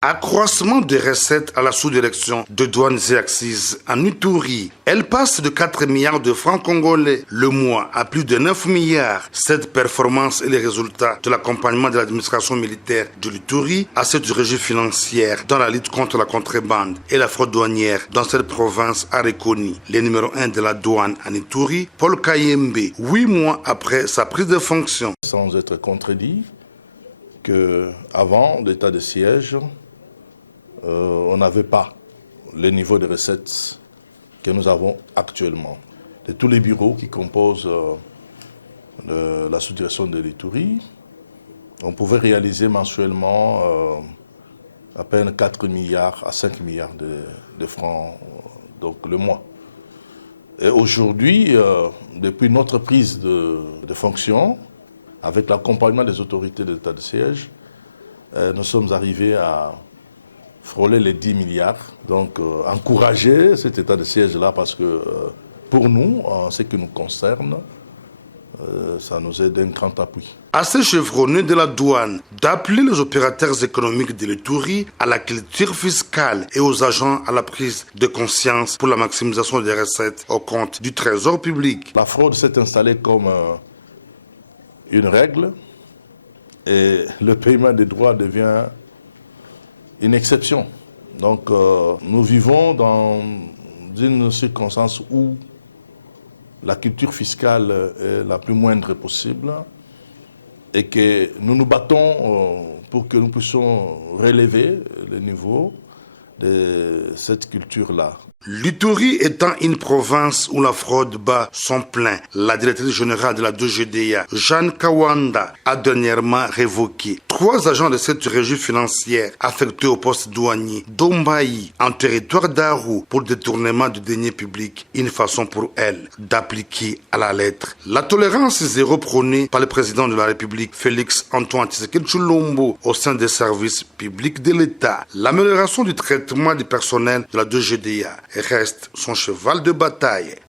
Accroissement des recettes à la sous-direction de douanes et axes en Ituri. Elle passe de 4 milliards de francs congolais le mois à plus de 9 milliards. Cette performance est le résultat de l'accompagnement de l'administration militaire de l'Ituri à cette régie financière dans la lutte contre la contrebande et la fraude douanière dans cette province a reconnu le numéro 1 de la douane en Ituri, Paul Kayembe, 8 mois après sa prise de fonction. Sans être contredit, qu'avant l'état de siège, on n'avait pas le niveau de recettes que nous avons actuellement. De tous les bureaux qui composent la sous-direction de l'Ituri, on pouvait réaliser mensuellement à peine 4 milliards à 5 milliards de francs donc le mois. Et aujourd'hui, depuis notre prise de fonction, avec l'accompagnement des autorités de l'état de siège, nous sommes arrivés à frôler les 10 milliards. Donc, encourager cet état de siège-là parce que pour nous, en ce qui nous concerne, ça nous est d'un grand appui. À ces chevronnés de la douane d'appeler les opérateurs économiques de l'Ituri à la culture fiscale et aux agents à la prise de conscience pour la maximisation des recettes au compte du trésor public. La fraude s'est installée comme une règle et le paiement des droits devient une exception. Donc nous vivons dans une circonstance où la culture fiscale est la plus moindre possible et que nous nous battons pour que nous puissions relever le niveau de cette culture-là. L'Ituri étant une province où la fraude bat son plein, la directrice générale de la DGDA, Jeanne Kawanda, a dernièrement révoqué 3 agents de cette régie financière affectés au poste douanier d'Ombaï en territoire d'Aru pour détournement de deniers publics, une façon pour elle d'appliquer à la lettre la tolérance zéro prônée par le président de la République Félix Antoine Tshisekedi Tshilombo au sein des services publics de l'État. L'amélioration du traitement du personnel de la DGDA reste son cheval de bataille.